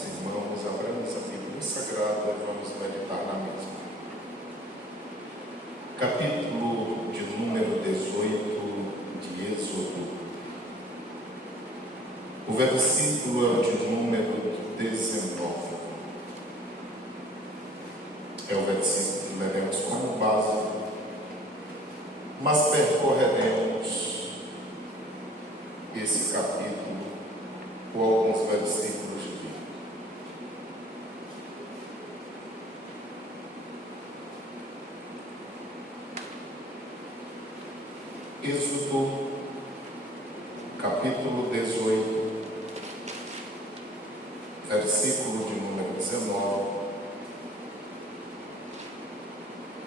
amados irmãos, abramos a Bíblia Sagrada e vamos meditar na mesma. Capítulo de número 18 de Êxodo. O versículo é o de número 19. É o versículo que leremos como base, mas percorreremos esse capítulo com alguns versículos de Êxodo, capítulo 18, versículo de número 19.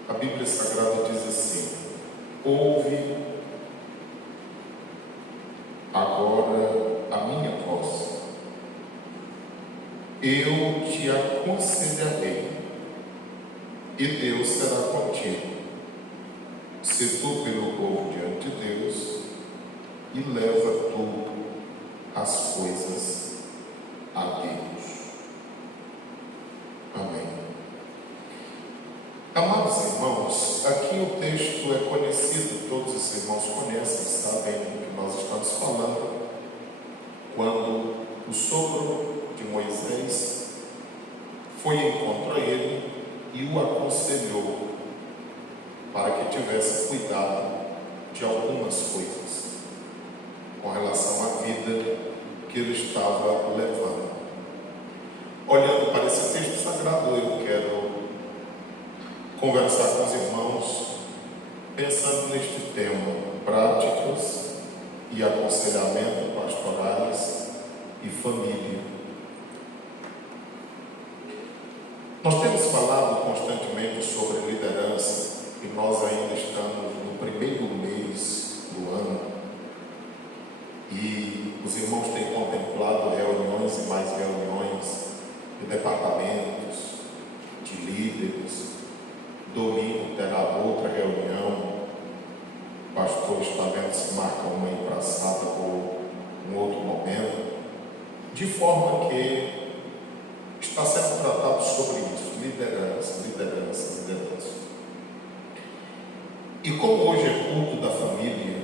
A Bíblia Sagrada diz assim: ouve agora a minha voz, eu te aconselharei, e Deus será contigo. Se tu pelo povo diante de Deus, e leva tu as coisas a Deus. Amém. Amados irmãos, aqui o texto é conhecido, todos os irmãos conhecem, sabem do que nós estamos falando, quando o sogro de Moisés foi em encontro a ele e o aconselhou para que tivesse cuidado de algumas coisas com relação à vida que ele estava levando. Olhando para esse texto sagrado, eu quero conversar com os irmãos pensando neste tema: práticas e aconselhamento pastorais e família. Nós temos falado constantemente sobre liderança e nós ainda estamos no primeiro mês do ano e os irmãos têm contemplado reuniões e mais reuniões de departamentos, de líderes. Domingo terá outra reunião, o pastor está vendo se marca uma aí para sábado ou um outro momento, de forma que está sendo tratado sobre isso: liderança. E como hoje é culto da família,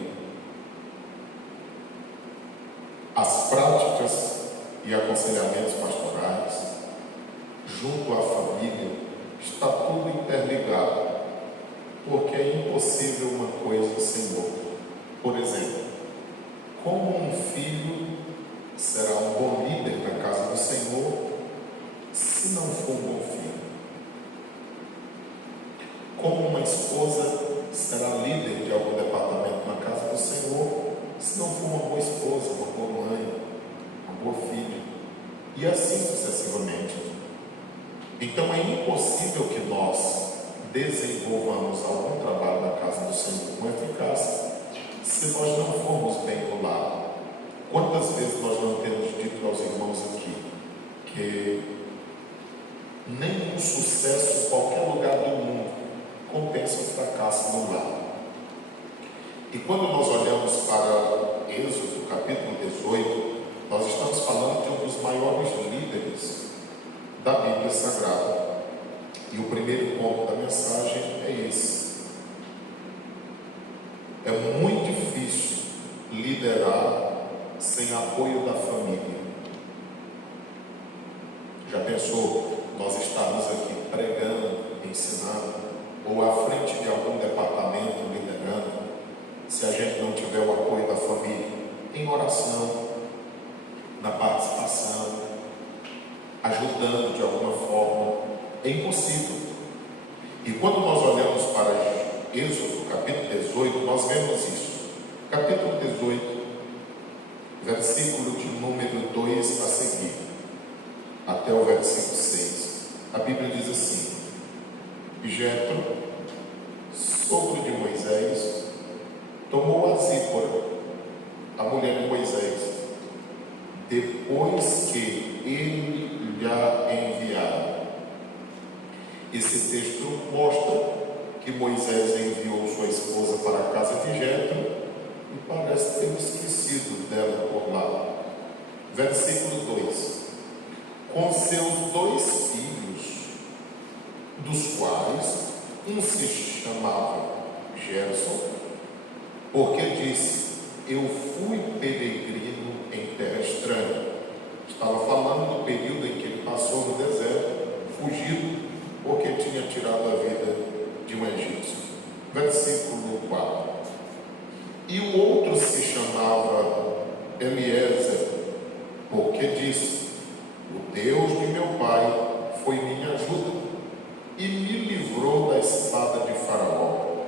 as práticas e aconselhamentos pastorais junto à família está tudo interligado, porque é impossível uma coisa sem outra. Por exemplo, como um filho será um bom líder na casa do Senhor se não for um bom filho? Como uma esposa será líder de algum departamento na casa do Senhor se não for uma boa esposa, uma boa mãe, uma boa filha? E assim sucessivamente. Então é impossível que nós desenvolvamos algum trabalho na casa do Senhor com eficácia se nós não formos bem do lado. Quantas vezes nós não temos dito aos irmãos aqui que nenhum sucesso em qualquer lugar do mundo compensa o fracasso no lar. E quando nós olhamos para Êxodo, capítulo 18, nós estamos falando de um dos maiores líderes da Bíblia Sagrada. E o primeiro ponto da mensagem é esse: é muito difícil liderar sem apoio da família. Já pensou nós estarmos aqui pregando, ensinando, ou à frente de algum departamento liderando, se a gente não tiver o apoio da família em oração, na participação, ajudando de alguma forma? É impossível. E quando nós olhamos para Êxodo, capítulo 18, nós vemos isso. Capítulo 18, versículo de número 2 a seguir, até o versículo 6. A Bíblia diz assim: Jetro, sogro de Moisés, tomou a Zípora, a mulher de Moisés, depois que ele lhe enviara. Esse texto mostra que Moisés enviou sua esposa para a casa de Jetro e parece ter esquecido dela por lá. Versículo 2: com seus 2 filhos, dos quais um se chamava Gerson, porque disse: eu fui peregrino em terra estranha. Estava falando do período em que ele passou no deserto, fugido, porque tinha tirado a vida de um egípcio. Versículo 4. E o outro se chamava Eliezer, porque disse: o Deus de meu pai foi minha ajuda e me livrou da espada de Faraó.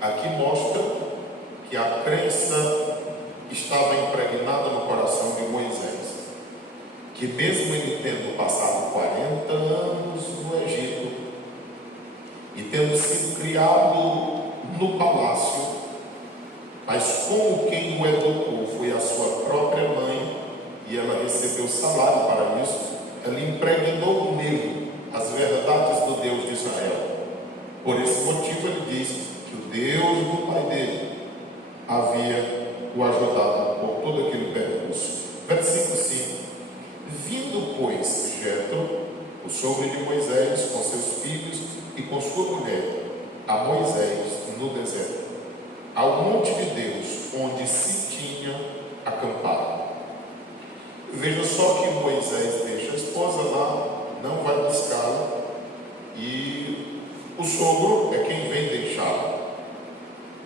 Aqui mostra que a crença estava impregnada no coração de Moisés, que mesmo ele tendo passado 40 anos no Egito e tendo sido criado no palácio, mas como quem o educou foi a sua própria mãe, e ela recebeu salário para isso, ela impregnou nele as verdades do Deus de Israel. Por esse motivo ele diz que o Deus do pai dele havia o ajudado por todo aquele percurso. Versículo 5. Vindo, pois, Jetro, o sogro de Moisés, com seus filhos e com sua mulher, a Moisés no deserto, ao monte de Deus, onde se tinha acampado. Veja só que Moisés deixa a esposa lá, não vai buscá-la, e o sogro é quem vem deixá-la.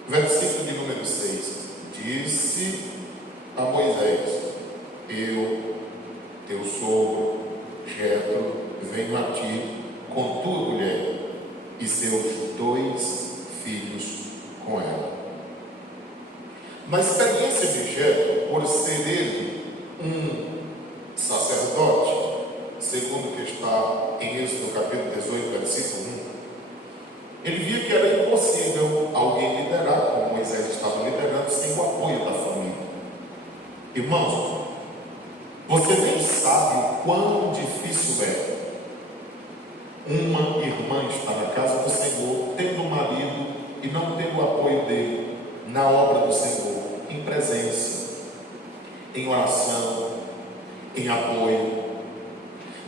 Versículo de número 6. Disse a Moisés: eu, teu sogro, Jetro, venho a ti com tua mulher e seus 2 filhos com ela. Na experiência de Jetro, por ser ele um sacerdote, segundo o que está em Êxodo capítulo 18, versículo 1, ele via que era impossível alguém liderar como Moisés estava liderando sem o apoio da família. Irmãos, você nem sabe o quão difícil é uma irmã estar na casa do Senhor, tendo um marido e não ter o apoio dele na obra do Senhor, em presença, em oração, em apoio.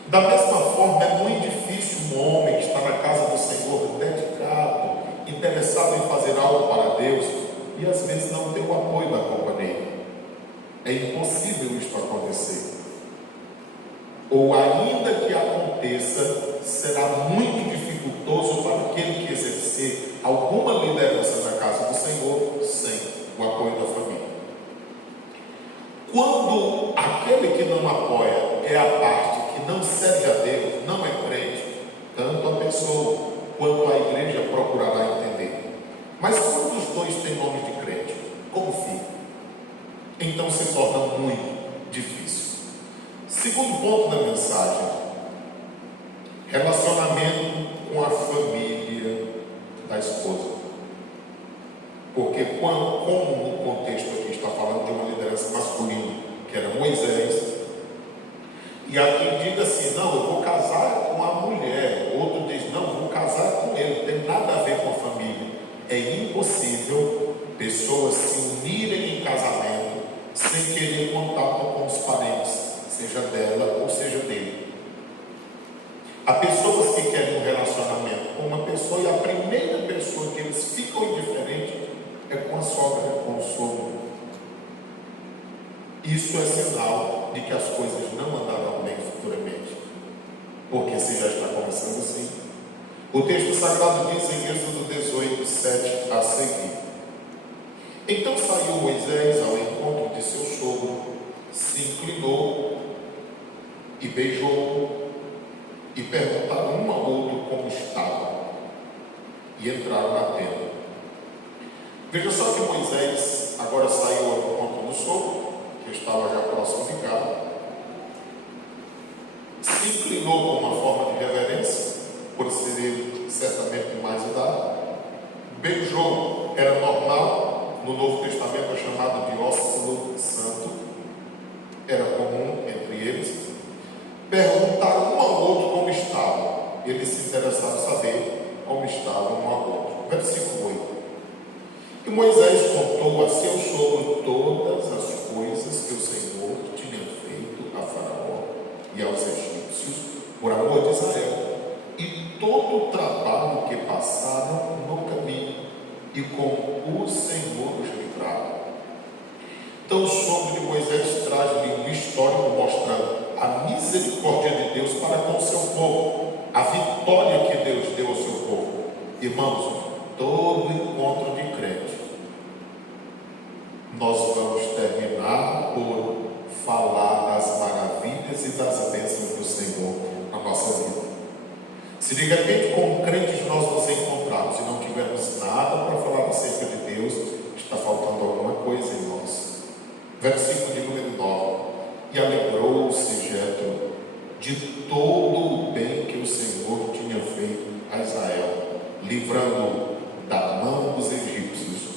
Da mesma forma, é muito difícil um homem que está na casa do Senhor, dedicado, interessado em fazer algo para Deus, e às vezes não ter o apoio da companhia. É impossível isto acontecer. Ou ainda que aconteça, será muito dificultoso para aquele que exercer alguma liderança na casa do Senhor sem o apoio da família. Quando aquele que não apoia é a parte que não serve a Deus, não é crente, tanto a pessoa quanto a igreja procurará entender. Mas quando os dois têm nome de crente, como fica? Então se torna muito difícil. Segundo ponto da mensagem: relacionamento com a família da esposa. Porque como no contexto aqui está falando de uma liderança masculina, que era Moisés, e aqui diga assim: não, eu vou casar com a mulher. Outro diz: não, eu vou casar com ele, não tem nada a ver com a família. É impossível pessoas se unirem em casamento sem querer contato com os parentes, seja dela ou seja dele. Há pessoas que querem um relacionamento com uma pessoa e a primeira pessoa que eles ficam indiferentes é com a sogra, com o sogro. Isso é sinal de que as coisas não andarão bem futuramente, porque se já está começando assim. O texto sagrado diz em Êxodo 18, 7 a seguir: então saiu Moisés ao encontro de seu sogro, se inclinou e beijou-o, e perguntaram um ao outro como estava, e entraram na tenda. Veja só que Moisés agora saiu ao encontro do sogro, que estava já próximo de casa, se inclinou com uma forma de reverência, por ser ele certamente de mais idade, beijou, era normal, no Novo Testamento é chamado de ósculo santo, era comum entre eles. Perguntaram um ao outro como estavam. Eles se interessaram em saber como estavam um ao outro. Versículo 8. E Moisés contou a seu sogro todas as coisas que o Senhor tinha feito a Faraó e aos egípcios por amor de Israel, e todo o trabalho que passaram no caminho, e como o Senhor os livrava. Então o sogro de Moisés traz-lhe um histórico mostrando a misericórdia de Deus para com o seu povo, a vitória que Deus deu ao seu povo. Irmãos, todo encontro de crente, nós vamos terminar por falar das maravilhas e das bênçãos do Senhor na nossa vida. Se de repente com crentes nós nos encontrarmos e não tivermos nada para falar acerca de Deus, está faltando alguma coisa em nós. Versículo de número 9: e alegrou-se Jetro de todo o bem que o Senhor tinha feito a Israel, livrando-o da mão dos egípcios.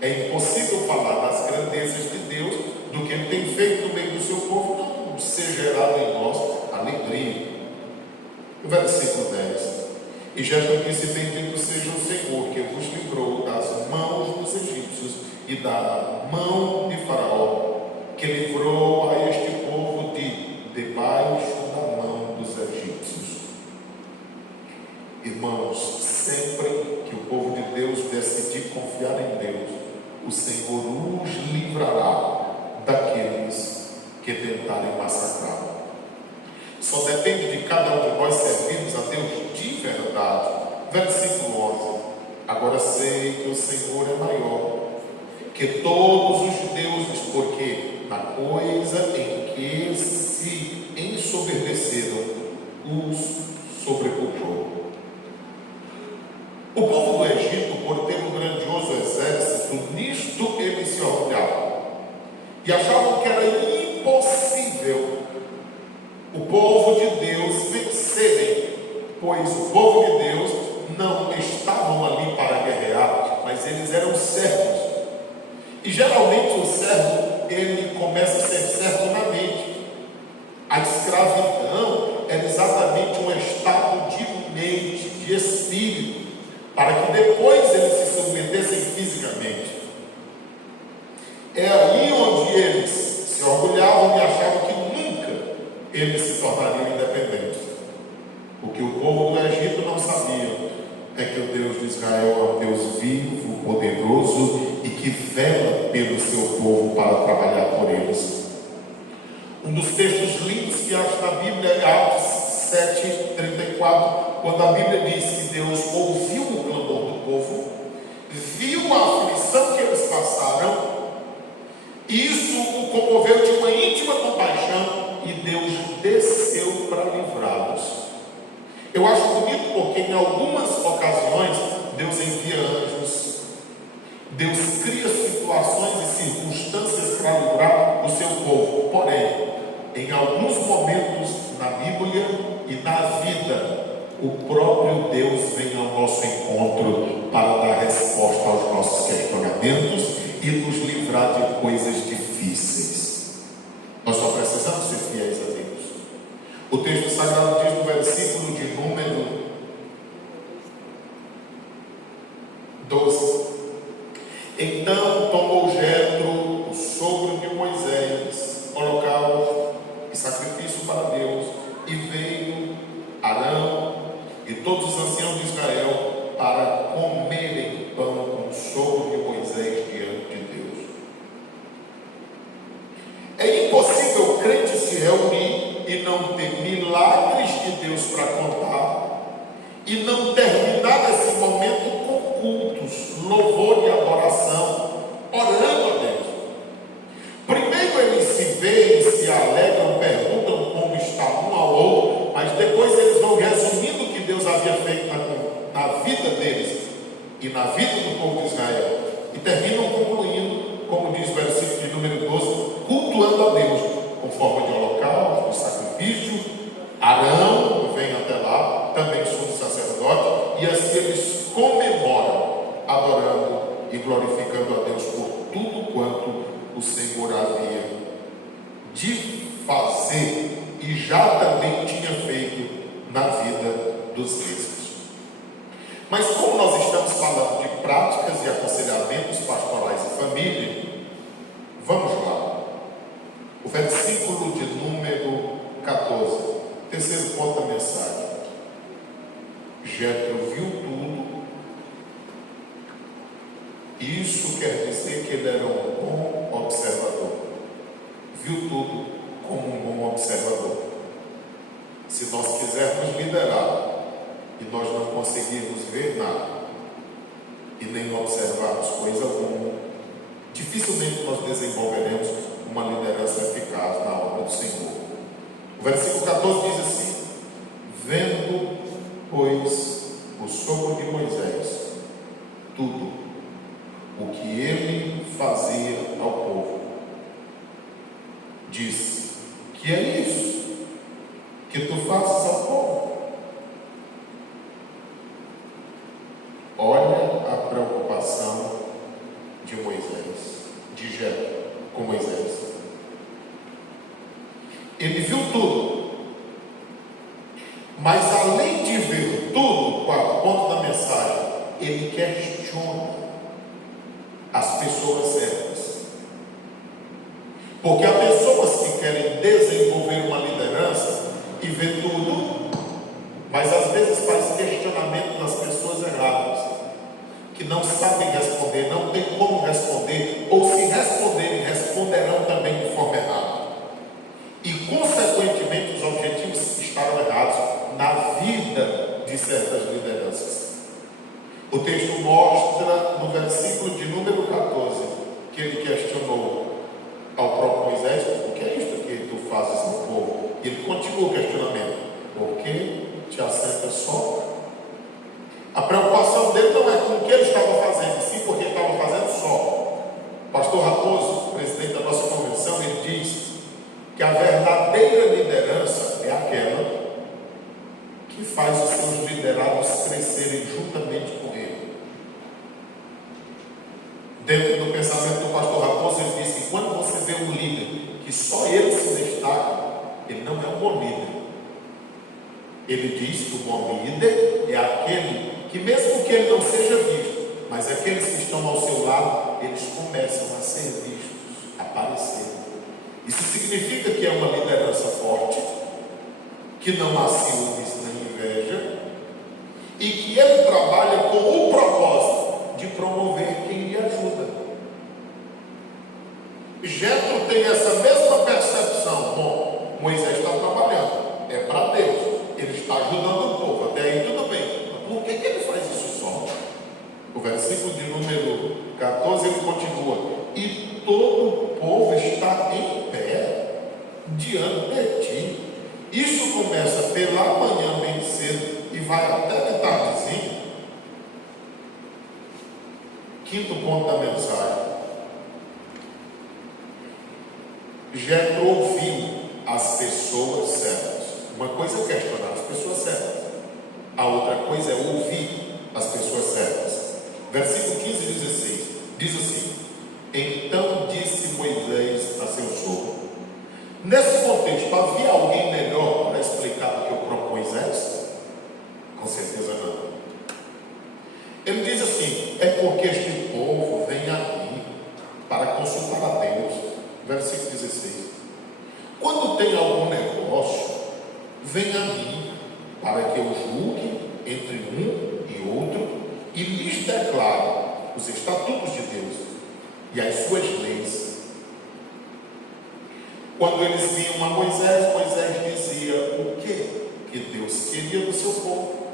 É impossível falar das grandezas de Deus, do que Ele tem feito no meio do seu povo, não ser gerado em nós alegria. O versículo 10: e Jetro disse: bendito seja o Senhor que vos livrou das mãos dos egípcios e da mão de Faraó, que livrou a este povo debaixo da mão dos egípcios. Irmãos, sempre que o povo de Deus decidir confiar em Deus, o Senhor os livrará daqueles que tentarem massacrá-lo. Só depende de cada um de nós servirmos a Deus de verdade. Versículo 11: agora sei que o Senhor é maior que todos os deuses, porque na coisa em que se ensoberbeceram, os sobrepujou. O povo do Egito, por ter um grandioso exército, nisto eles se orgulhavam e achavam que era impossível o povo de Deus vencerem, pois o povo de Deus não estavam ali para guerrear, mas eles eram servos. E geralmente o servo, ele começa a ser servo na mente. A escravidão era exatamente um estado de mente, de espírito, para que depois eles se submetessem fisicamente. É aí onde eles se orgulhavam e achavam que nunca eles se tornariam independentes. O que o povo do Egito não sabia é que o Deus de Israel é um Deus vivo, poderoso e que vela pelo seu povo para trabalhar por eles. Um dos textos lindos que acho na Bíblia é Atos 7:34, quando a Bíblia diz que Deus ouviu o clamor do povo, viu a aflição que eles passaram, e isso o comoveu de uma íntima compaixão, e Deus desceu para livrá-los. Eu acho bonito porque em algumas ocasiões Deus envia anjos, Deus cria situações e circunstâncias para livrar o seu povo. Porém, em alguns momentos na Bíblia e na vida, o próprio Deus vem ao nosso encontro para dar resposta aos nossos questionamentos e nos livrar de coisas difíceis. Nós só precisamos ser fiéis a Deus. O texto sagrado diz no versículo de número 12: então tomou Jetro, o sogro de Moisés, holocausto e sacrifício para Deus, e veio Arão e todos os anciãos de Israel para comerem pão com o sogro de Moisés diante de Deus. É impossível o crente se reunir e não ter milagres de Deus para contar, e não terminar esse momento com cultos, louvor e adoração, orando a Deus. Primeiro eles se veem, se alegram, perguntam como está um ao outro, mas depois eles vão resumindo o que Deus havia feito na vida deles e na vida do povo de Israel, e terminam concluindo, como diz o versículo de número 12, cultuando a Deus, com forma de holocausto, de sacrifício. Arão vem até lá, também sumo sacerdote, e assim eles comemoram, adorando e glorificando a Deus por tudo quanto o Senhor havia de fazer e já também tinha feito na vida dos mesmos. Mas como nós estamos falando de práticas e aconselhamentos pastorais e família, vamos lá. O versículo de número 14: quer dizer que ele era um bom observador. Viu tudo como um bom observador. Se nós quisermos liderar e nós não conseguirmos ver nada e nem observarmos coisa alguma, dificilmente nós desenvolveremos uma liderança eficaz na obra do Senhor. O versículo 14 diz assim: vendo, pois, o sogro de Moisés, tudo o que ele fazia ao povo, disse: que é isso que tu fazes ao povo? Olha a preocupação de Moisés, de Jetro com Moisés. Ele viu tudo, mas além de ver tudo, quarto ponto da mensagem, ele questiona as pessoas certas. Porque há pessoas que querem desenvolver uma liderança e ver tudo, mas às vezes faz questionamento das pessoas erradas, que não sabem responder, não tem como responder, ou se responderem, responderão também de forma errada. E consequentemente os objetivos estarão errados na vida de certas lideranças. O texto mostra no versículo de número 14 que ele questionou ao próprio Moisés: o que é isto que tu fazes no povo? E ele continua o questionamento: por que te assentas só? A preocupação dele não é com o que ele estava fazendo, sim porque ele estava fazendo só. O pastor Raposo, presidente da nossa convenção, ele diz que a verdadeira liderança é aquela que faz os seus liderados crescerem juntamente com ele. Dentro do pensamento do pastor Raposo, ele diz que quando você vê um líder que só ele se destaca, ele não é um bom líder. Ele diz que o bom líder é aquele que, mesmo que ele não seja visto, mas aqueles que estão ao seu lado, eles começam a ser vistos, a aparecer. Isso significa que é uma liderança forte, que não há ciúmes nem inveja, e que ele trabalha com o propósito de promover quem lhe ajuda. Jetro tem essa mesma percepção. Bom, Moisés está trabalhando, é para Deus, ele está ajudando o povo, até aí tudo bem. Mas por que ele faz isso só? O versículo de número 14 ele continua: e todo o povo está em pé diante de ti. Isso começa pela manhã bem cedo e vai até de tardezinho. Quinto ponto da mensagem: Jetro ouviu as pessoas certas. Uma coisa é questionar as pessoas certas, a outra coisa é ouvir as pessoas certas. Versículo 15 e 16 diz assim: então disse Moisés a seu sogro. Nesse contexto, havia alguém melhor para explicar do que o próprio Moisés? Com certeza não. Ele diz assim: é porque este povo vem aqui para consultar a Deus. Versículo 16: quando tem algum negócio, vem a mim, para que eu julgue entre um e outro e lhes declare os estatutos de Deus e as suas leis. Quando eles vinham a Moisés, Moisés dizia o que Deus queria do seu povo.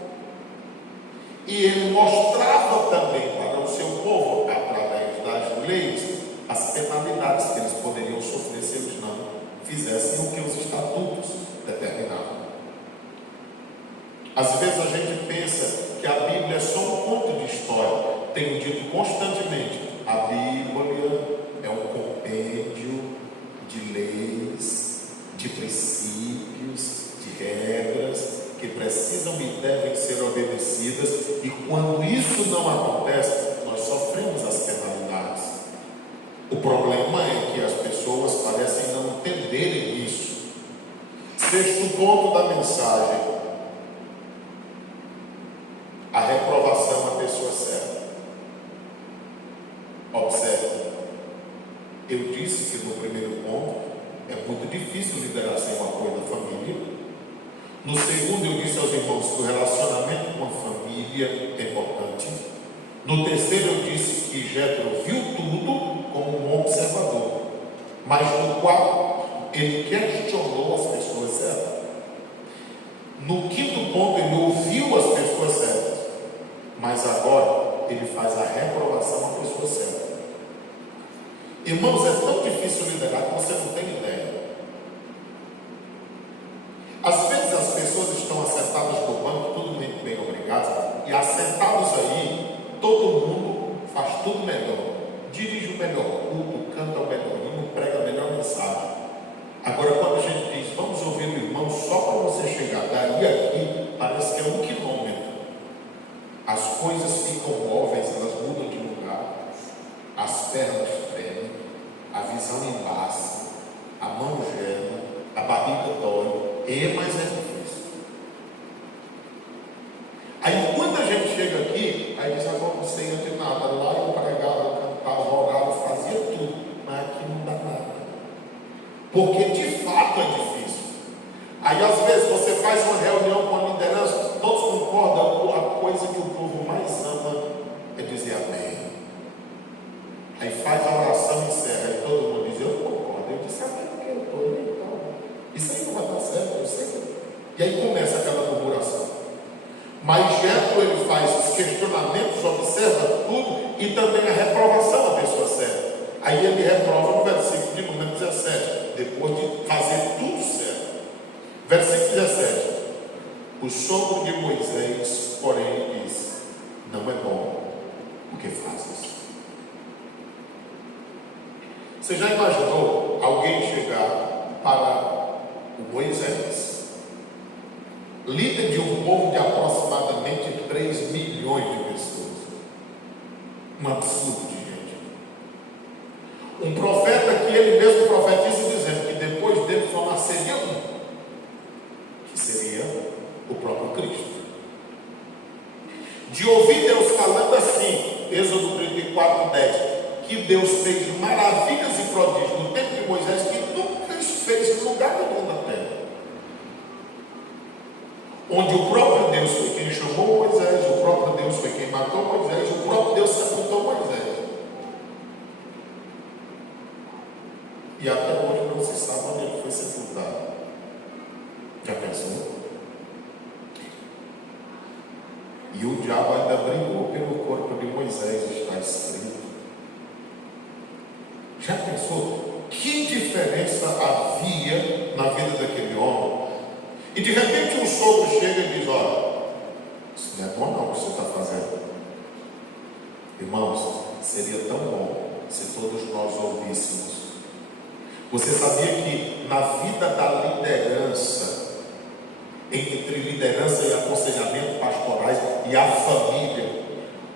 E ele mostrava também para o seu povo, através das leis, as penalidades que eles poderiam sofrer se eles não fizessem o que os estatutos determinavam. Às vezes a gente pensa que a Bíblia é só um conto de história. Tenho dito constantemente: a Bíblia é um compêndio de leis, de princípios, de regras que precisam e devem ser obedecidas, e quando isso não acontece, nós sofremos as penalidades. O problema é que as pessoas parecem não entenderem isso. Sexto ponto da mensagem: a reprovação à pessoa certa. Observe, eu disse que no primeiro ponto é muito difícil liderar sem o apoio da família. No segundo, eu disse aos irmãos que o relacionamento com a família é importante. No terceiro, eu disse que Jétro viu tudo como um observador, mas no qual ele questionou as pessoas certas. No quinto ponto, ele ouviu as pessoas certas, mas agora ele faz a reprovação à pessoa certa. Irmãos, é tão difícil liderar que você não tem ideia. Às vezes as pessoas estão assentadas no banco, tudo muito bem, obrigado, e assentados aí, todo mundo faz tudo melhor, dirige o melhor culto, canta o melhor hino, prega a melhor mensagem. Agora, quando a gente diz, vamos ouvir o irmão só para você chegar daí aqui, parece que é 1 quilômetro. As coisas ficam móveis, elas mudam de lugar, as pernas tremem, a visão embaça, a mão gela, a barriga dói, mas é difícil. Aí quando a gente chega aqui, aí diz, agora não sei de nada, lá eu pregava, eu cantava, orava, fazia tudo, mas aqui não dá nada. Porque de fato é difícil. Aí às vezes você faz uma reunião com a liderança, todos concordam, a coisa que o povo mais ama é dizer amém. Aí faz a oração e encerra, aí todo mundo diz, eu concordo. Eu disse, amém, porque eu estou então. Isso aí não vai dar certo, eu sei. E aí começa aquela murmuração. Mas Jétro, ele faz os questionamentos, observa tudo e também a reprovação à pessoa certa. Aí ele reprova no versículo de número 17, depois de fazer tudo certo. Versículo 17: o sogro de Moisés, porém, disse, não é bom o que fazes. Você já imaginou alguém chegar para o Moisés, líder de um povo de aproximadamente 3 milhões de pessoas, um absurdo de gente, um profeta que ele mesmo profetiza dizendo que depois dele só nasceria um, que seria o próprio Cristo. De ouvir Deus falando assim, Êxodo 34:10, que Deus fez maravilhas e prodígios no tempo de Moisés que nunca fez em lugar nenhum na terra. Onde o próprio Deus foi quem chamou Moisés, o próprio Deus foi quem matou Moisés, o próprio Deus sepultou Moisés. E até hoje não se sabe onde ele foi sepultado. Já pensou? E o diabo ainda brigou pelo corpo de Moisés, está escrito. Já pensou? Que diferença havia na vida daquele homem? E de repente um sogro chega e diz, olha, isso não é bom não o que você está fazendo. Irmãos, seria tão bom se todos nós ouvíssemos. Você sabia que na vida da liderança, entre liderança e aconselhamento pastorais e a família,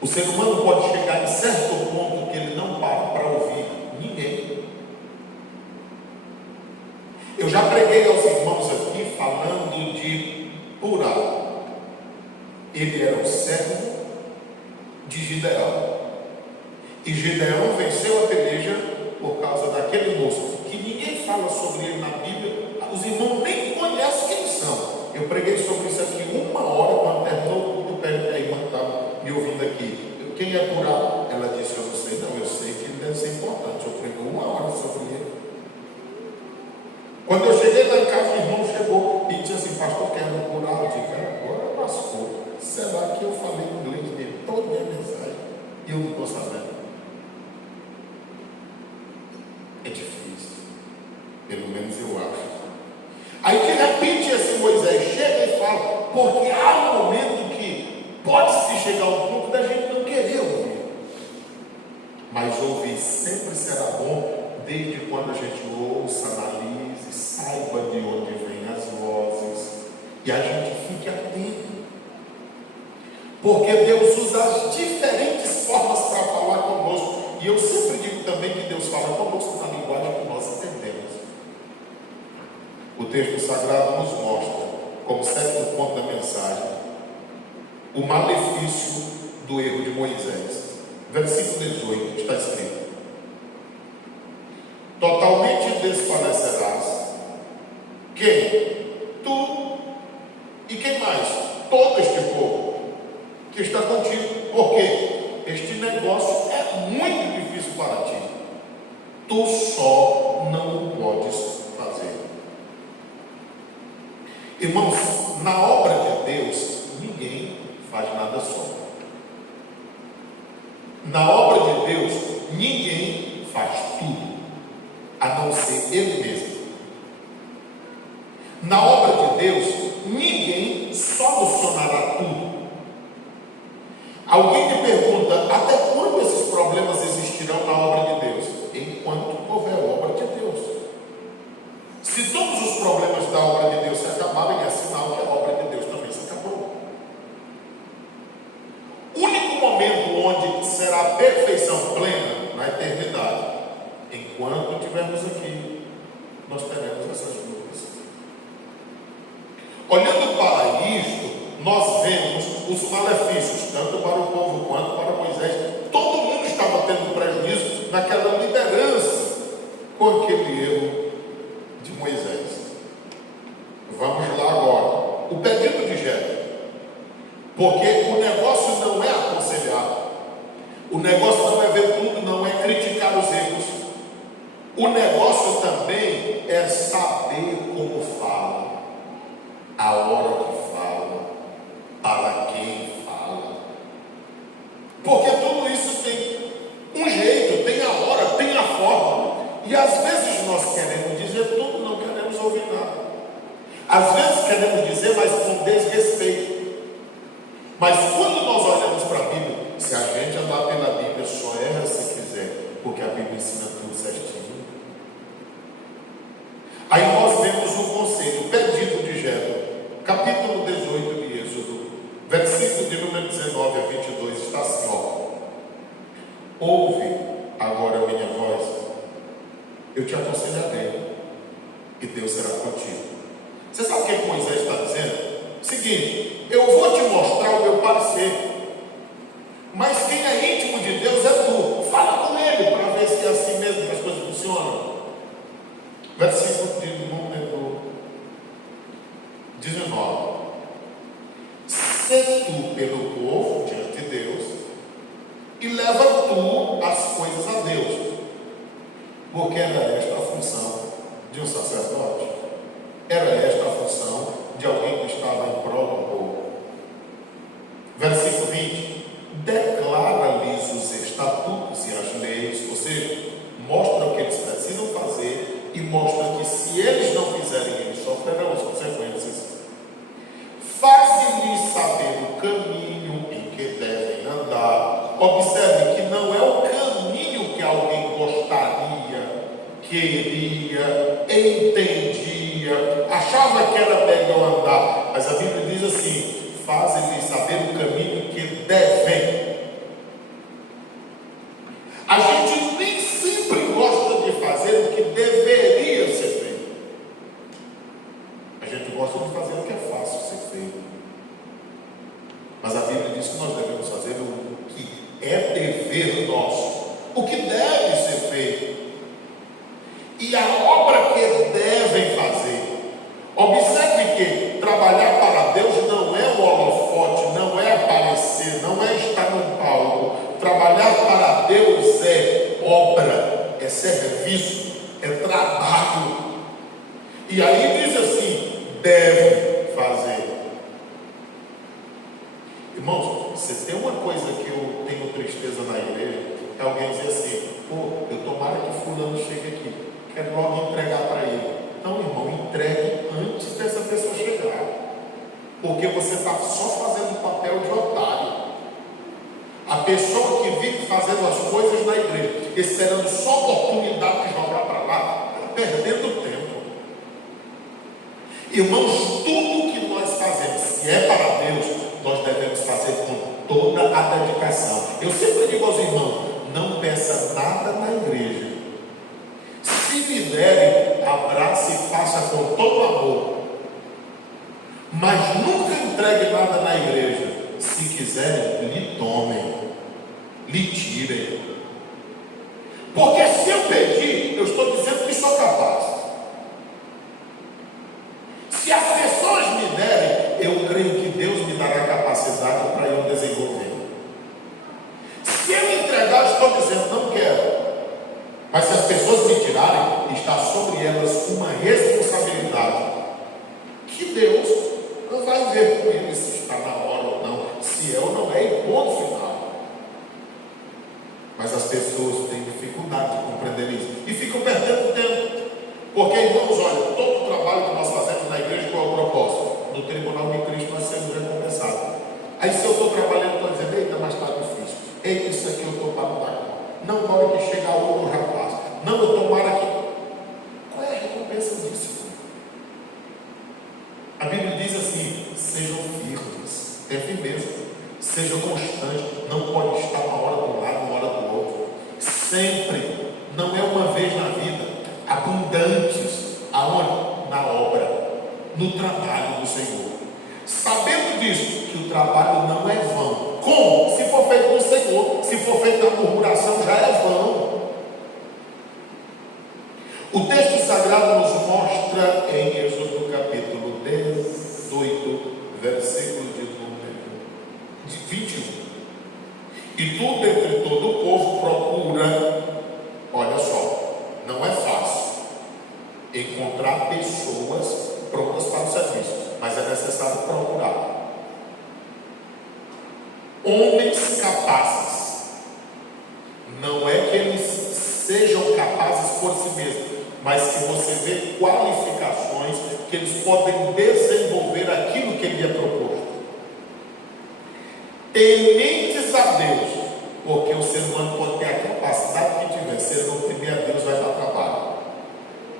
o ser humano pode chegar em certo ponto que ele não para ouvir ninguém. Eu já preguei aos irmãos aqui falando de Purá. Ele era o servo de Gideão. E Gideão venceu a peleja por causa daquele moço, que ninguém fala sobre ele na Bíblia, os irmãos nem conhecem quem são. Eu preguei sobre isso aqui 1 hora, quando terminou o pé, a irmã estava me ouvindo aqui. Quem é Purá? Ela disse, eu não sei não, eu sei que ele deve ser importante. Eu preguei 1 hora sobre ele. Quando eu cheguei lá em casa, o irmão chegou e disse assim, pastor, quero Purá? Eu disse, agora lascou. Será que eu falei inglês dele toda a minha mensagem e eu não estou sabendo? É difícil, pelo menos eu acho. Aí de repente esse Moisés chega e fala, porque há um momento que pode-se chegar ao ponto da gente não querer ouvir. Mas ouvir sempre será bom, desde quando a gente ouça, analise, saiba de onde vêm as vozes e a gente fique atento. Porque Deus usa as diferentes formas para falar conosco. E eu sempre digo também que Deus fala conosco na linguagem que nós entendemos. O texto sagrado nos mostra, como sétimo ponto da mensagem, o malefício do erro de Moisés. Versículo 18 está escrito: totalmente desfalecerás. Quem? Tu e quem mais? Todo este povo que está contigo. Por quê? Este negócio é Irmãos, na obra de Deus, ninguém faz nada só. Na obra de Deus, ninguém faz tudo, a não ser Ele mesmo. Na obra de Deus, ninguém solucionará tudo. Alguém me pergunta, até quando esses problemas existirão na obra de Deus? Enquanto houver obra de Deus. Se todos os problemas da obra de Deus se acabarem, é sinal que a obra de Deus também se acabou. O único momento onde será a perfeição plena na eternidade, enquanto estivermos aqui, nós teremos essas dúvidas. Olhando para isto, nós vemos os malefícios, tanto para o povo quanto para Moisés. Todo mundo estava tendo prejuízo naquela liderança com aquele erro de Moisés. Vamos lá agora. O pedido de Jetro. Porque o negócio não é aconselhar. O negócio não é ver tudo, não é criticar os erros. O negócio também é saber como fala, a hora que fala, para quem fala. Porque tudo isso tem um jeito, tem a hora, tem a forma. E às vezes nós queremos dizer tudo, não queremos ouvir nada. Às vezes queremos dizer, mas com desrespeito. Mas quando nós olhamos para a Bíblia, se a gente andar pela Bíblia, só erra se quiser, porque a Bíblia ensina tudo certinho. Aí nós vemos o conselho, o pedido de Jetro, capítulo 18 de Êxodo, versículo de número 19 a 22, está assim, ó. Ouve agora a minha voz, eu te aconselharei, e Deus será contigo. Você sabe o que Moisés está dizendo? Seguinte, eu vou te mostrar o meu parecer, mas quem é íntimo de Deus é tu. Fala com ele para ver se é assim mesmo que as coisas funcionam. Versículo de número 19. Se tu pelo povo diante de Deus, e leva tu as coisas a Deus, porque era esta a função de um sacerdote, era esta a função de alguém que estava em prol do povo. Versículo 20: declara-lhes os estatutos e as leis, ou seja, mostra o que eles precisam fazer e mostra que se eles não fizerem, eles sofrerão as consequências. Faze-lhes saber o caminho em que devem andar. Observe que não é o caminho que alguém gostaria, queria, entendia, achava que era melhor andar, mas a Bíblia diz assim: faze-lhes saber o caminho que devem. A gente nem sempre gosta de fazer o que deveria ser feito. A gente gosta de fazer o que é fácil ser feito. Mas a Bíblia diz que nós devemos fazer o que é dever nosso, o que deve ser feito. E a obra que devem fazer. Observe que trabalhar para Deus não é o holofote, não é aparecer, não é estar no palco. Trabalhar para Deus é obra, é serviço, é trabalho. E aí diz assim: deve fazer. Irmãos, se tem uma coisa que eu tenho tristeza na igreja, é alguém dizer assim: pô, eu tomara que fulano chegue aqui, quero logo entregar para ele. Não, irmão, entregue antes dessa pessoa chegar, porque você está só fazendo o papel de otário. A pessoa que vive fazendo as coisas na igreja, esperando só a oportunidade de jogar para lá, está perdendo tempo. Irmãos, tudo que nós fazemos, se é para Deus, nós devemos fazer com toda a dedicação. Eu sempre digo aos irmãos: não peça nada na igreja. Se lhe derem, abrace e faça com todo amor. Mas nunca entregue nada na igreja. Se quiserem, lhe tomem, lhe tirem. Porque se eu pedir, eu estou dizendo que sou capaz. Se as pessoas me derem, eu creio que Deus me dará capacidade para eu desenvolver. Se eu entregar, eu estou dizendo, não quero. Mas se as pessoas me tirarem, está sobre elas uma responsabilidade que Deus chegar outro rapaz. Não, eu tomara que. Qual é a recompensa disso? A Bíblia diz assim: sejam firmes, tenha firmeza, sejam constantes, não pode estar uma hora de um lado, uma hora do outro. Sempre, não é uma vez na vida, abundantes, aonde? Na obra, no trabalho do Senhor. Sabendo disso, que o trabalho não é vão. Como? Se for feito no Senhor, se for feito na murmuração, já é vão. O texto sagrado nos mostra em Êxodo capítulo 18, versículo de número 21. E tudo entre todo o povo procura, olha só, não é fácil encontrar pessoas prontas para o serviço, mas é necessário procurar homens capazes. Não é que eles sejam capazes por si mesmos, mas que você vê qualificações que eles podem desenvolver aquilo que ele é proposto. Tementes a Deus, porque o ser humano pode ter a capacidade que tiver, se ele não temer a Deus vai dar trabalho,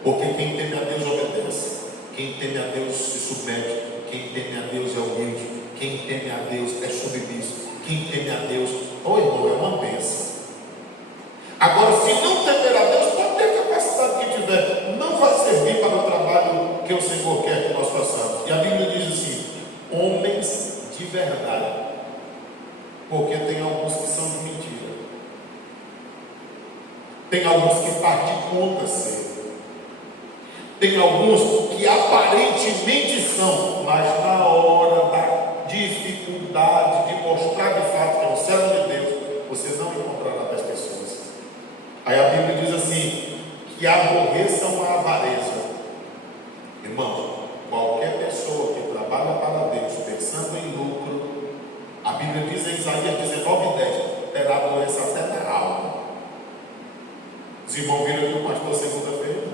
porque quem teme a Deus obedece, quem teme a Deus se submete, quem teme a Deus é humilde, quem teme a Deus é submisso, quem teme a Deus, irmão, é uma bênção. Agora, se não temer a Deus, pode ter a capacidade que tiver, não vai servir para o trabalho que o Senhor quer que nós façamos. E a Bíblia diz assim: homens de verdade, porque tem alguns que são de mentira, tem alguns que partem de conta cedo, tem alguns que aparentemente são, mas na hora da dificuldade de mostrar de fato que é o servo de Deus, você não encontrará das pessoas. Aí a Bíblia diz assim: que aborreçam a avareza. Irmãos, qualquer pessoa que trabalha para Deus pensando em lucro, a Bíblia diz em Isaías 19:10, terá doença até na alma. Os irmãos viram que o pastor segunda-feira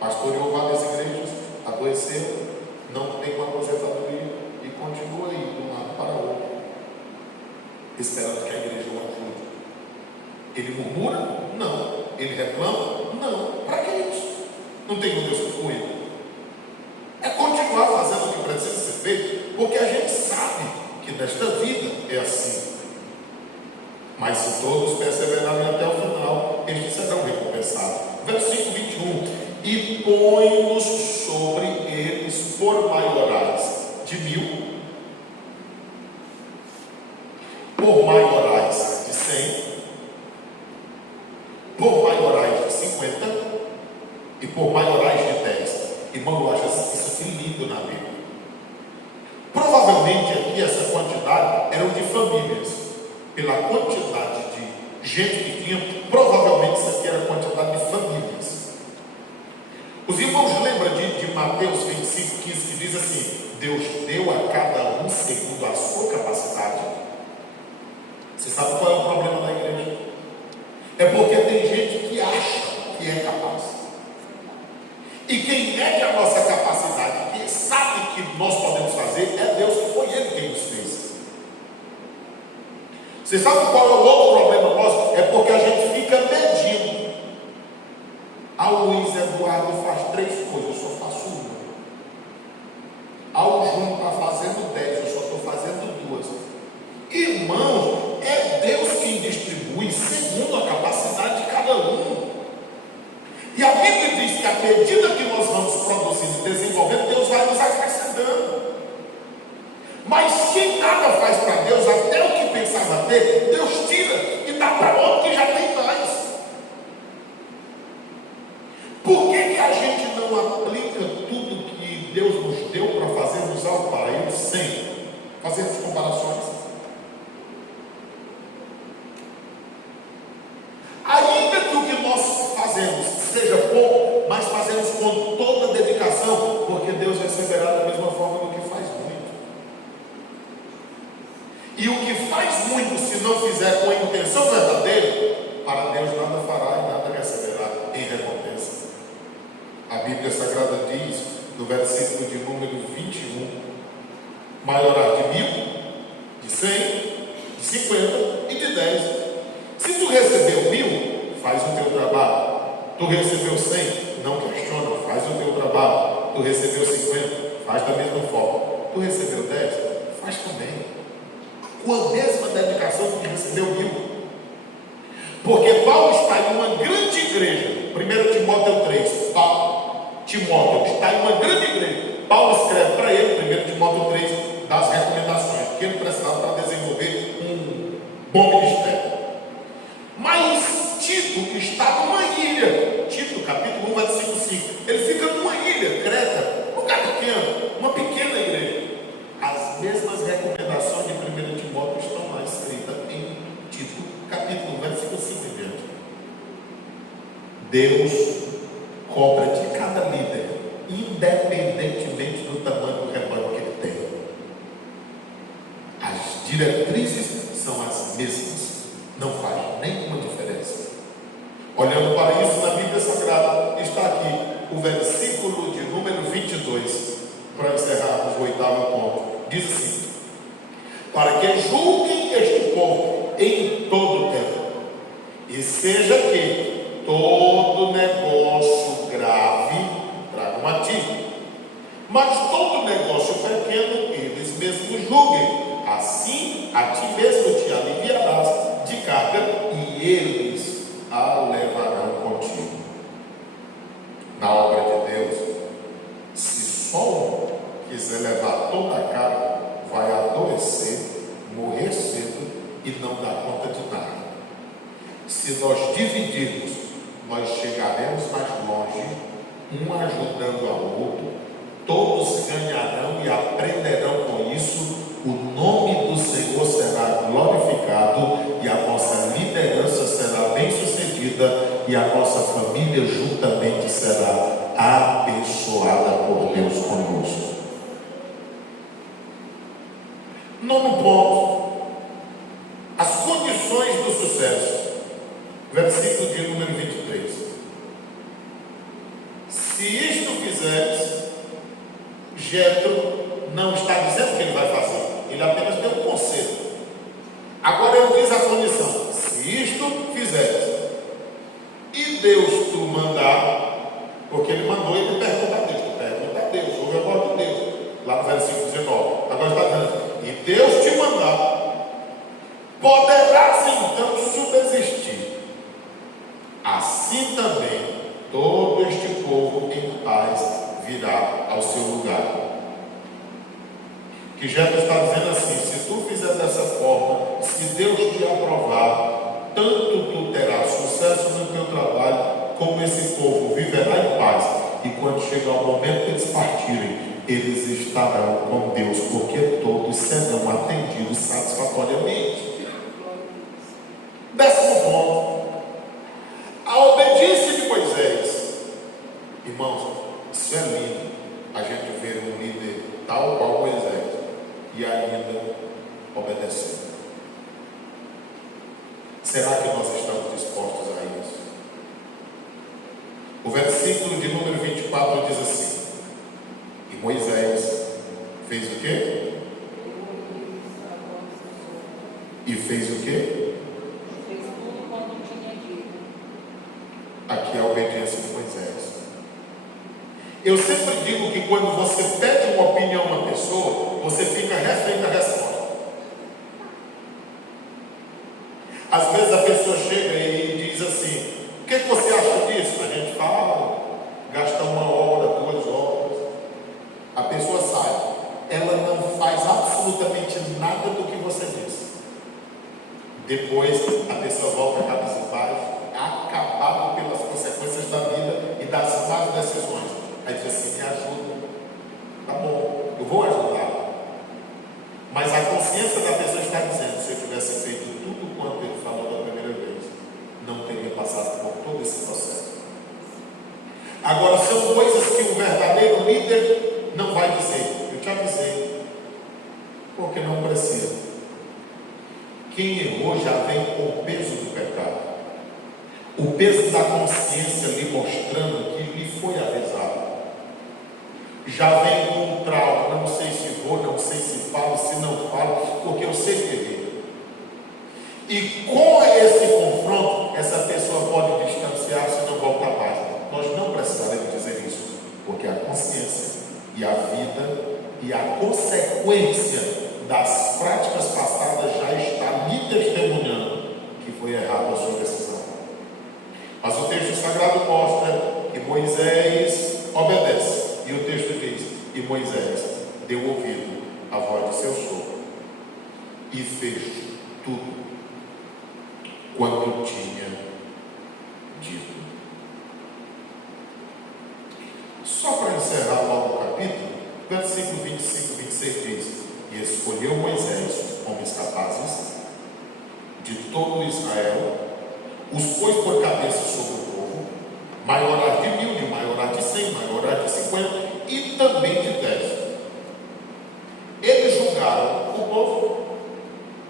pastoreou várias igrejas, adoeceu, não tem uma aposentadoria e continua aí de um lado para o outro, esperando que a igreja o ajude. Ele murmura? Não. Ele reclama? Não. Para que isso? Não tem um Deus com ele. É continuar fazendo o que precisa ser feito, porque a gente sabe que nesta vida é assim. Mas se todos perseverarem até o final, eles serão recompensados. Versículo 21. E põe-nos sobre eles por maiorais de 1000, por maiorais de 100, por maiorais de 50 e por maiorais de 10. Irmão, eu acho isso aqui lindo na Bíblia. Provavelmente aqui essa quantidade eram de famílias. Pela quantidade de gente que tinha, provavelmente isso aqui era a quantidade de famílias. Os irmãos lembram de Mateus 25:15, que diz assim: Deus deu a cada um segundo a sua capacidade. Você sabe qual é o problema da igreja? É porque tem gente que acha que é capaz. E quem mede a nossa capacidade, quem sabe que nós podemos fazer, é Deus, que foi Ele quem nos fez. Você sabe qual é o outro problema nosso? É porque a gente fica medindo. O Luiz Eduardo faz 3 coisas, eu só faço uma. O Júnior está fazendo 10, eu só estou fazendo 2. Irmãos, é Deus quem distribui segundo a capacidade de cada um. E a Bíblia diz que à medida que nós vamos produzindo e desenvolvendo, Deus vai nos acrescentando. Mas quem nada faz para Deus, até o que pensava ter, Deus tira e dá para outro que já tem mais. Por que a gente não aplica tudo que Deus nos deu para fazermos algo para Ele sem fazermos comparações? Ainda que o que nós fazemos seja pouco, mas fazemos com toda a dedicação, porque Deus receberá da mesma forma do que faz muito. E o que faz muito, se não fizer com a intenção verdadeira, para Deus nada fará e nada receberá em recompensa. A Bíblia Sagrada diz, no versículo de número 21, maiorar de 1000, de 100, de 50 e de 10. Se tu recebeu 1000, faz o teu trabalho. Tu recebeu 100, não questiona, faz o teu trabalho. Tu recebeu 50, faz da mesma forma. Tu recebeu 10, faz também. Com a mesma dedicação que recebeu 1000. Porque Paulo está em uma grande igreja. 1 Timóteo 3, Timóteo está em uma grande igreja. Paulo escreve para ele, 1 Timóteo 3, das recomendações que ele precisava para desenvolver um bom ministério. Mas Tito está numa ilha. Tito, capítulo 1, versículo 5. Ele fica numa ilha, Creta, um lugar pequeno, uma pequena igreja. As mesmas recomendações de 1 Timóteo estão lá escritas em Tito, capítulo 1, versículo 5 em diante. Deus cobra de cada líder, independentemente do tamanho do rebanho que ele tem. As diretrizes são as mesmas, não faz nenhuma diferença. Olhando para isso na Bíblia Sagrada, está aqui o versículo de número 22, para encerrarmos o 8º ponto. Diz assim: para que julguem este povo em todo o tempo, e seja que todo negócio grave tragam a ti, mas todo negócio pequeno eles mesmos julguem. Assim a ti mesmo te aliviarás de carga, e eles a levarão contigo. Na obra de Deus, se só um quiser levar toda a carga, vai adoecer, morrer cedo e não dar conta de nada. Se nós dividirmos, nós chegaremos mais longe, um ajudando ao outro, todos ganharão e aprenderão com isso, o nome do Senhor será glorificado e a nossa liderança será bem sucedida e a nossa família juntamente será abençoada por Deus conosco. Nono ponto, as condições do sucesso. Versículo de número 23. Se isto fizeres, Jetro não está dizendo que ele vai fazer, ele apenas deu um conselho. Agora ele diz a condição: se isto fizeres, e Deus tu mandar, porque ele mandou, ele pergunta a Deus, ouve a voz de Deus, lá no versículo 19. Agora está dizendo: e Deus te mandar, poderás então subsistir. Assim também todo este povo em paz virá ao seu lugar. Que já está dizendo assim: se tu fizer dessa forma, se Deus te aprovar, tanto tu terás sucesso no teu trabalho, como esse povo viverá em paz. E quando chegar o momento de eles partirem, eles estarão com Deus, porque todos serão atendidos satisfatoriamente. 10º ponto, a obediência de Moisés. Irmãos, isso é lindo, a gente ver um líder tal qual Moisés e ainda obedecendo. Será que nós estamos dispostos a isso? O versículo de número 24 diz assim: e Moisés fez o quê? E fez o quê? Fez tudo quanto tinha dito. Aqui é a obediência de Moisés. Eu sempre digo que quando você pede uma opinião a uma pessoa, você fica refém da resposta. Às vezes a pessoa chega e diz assim: o que você acha disso? A gente fala, gasta 1 hora, 2 horas, a pessoa sai, ela não faz absolutamente nada do que você disse. Depois a pessoa volta a cabeça baixa, acabada pelas consequências da vida e das más decisões. Aí diz assim: me ajuda. Tá bom, eu vou ajudar. Mas a consciência da pessoa está dizendo: se eu tivesse feito tudo quanto ele falou da primeira vez, não teria passado por todo esse processo. Agora, são coisas que o verdadeiro líder não vai dizer: eu te avisei, porque não precisa. Quem errou já vem com o peso do pecado, o peso da consciência lhe mostrando que lhe foi avisado. Já vem com um trauma: não sei se vou, não sei se falo, se não falo, porque eu sei que errei. E com esse confronto, essa pessoa pode necessário ele dizer isso, porque a consciência e a vida e a consequência das práticas passadas já está lhe testemunhando que foi errada a sua decisão. Mas o texto sagrado mostra que Moisés obedece, e o texto diz: e Moisés deu ouvido à voz de seu sogro e fez tudo quanto tinha dito. Só para encerrar logo o capítulo, versículo 25 e 26 diz: e escolheu Moisés homens capazes de todo Israel, os pôs por cabeça sobre o povo, maiorais de 1000, maiorais de 100, maiorais de 50 e também de 10. Eles julgaram o povo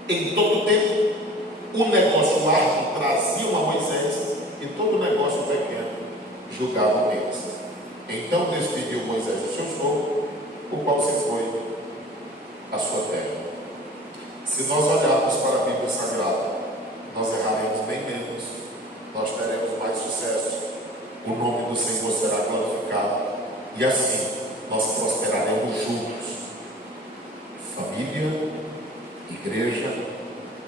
em todo o tempo. O negócio árduo traziam a Moisés, e todo negócio pequeno julgavam eles. Então despediu Moisés o seu sogro, o qual se foi à sua terra. Se nós olharmos para a Bíblia Sagrada, nós erraremos bem menos, nós teremos mais sucesso, o nome do Senhor será glorificado, e assim nós prosperaremos juntos. Família, igreja,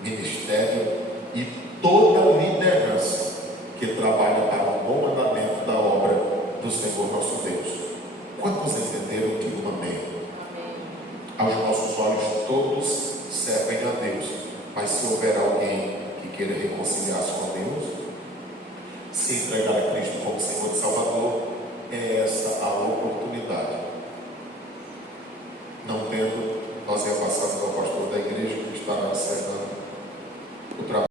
ministério e toda liderança que trabalha para o bom andamento da obra do Senhor nosso Deus. Quantos entenderam? Digo amém. Aos nossos olhos todos servem a Deus, mas se houver alguém que queira reconciliar-se com Deus, se entregar a Cristo como Senhor e Salvador,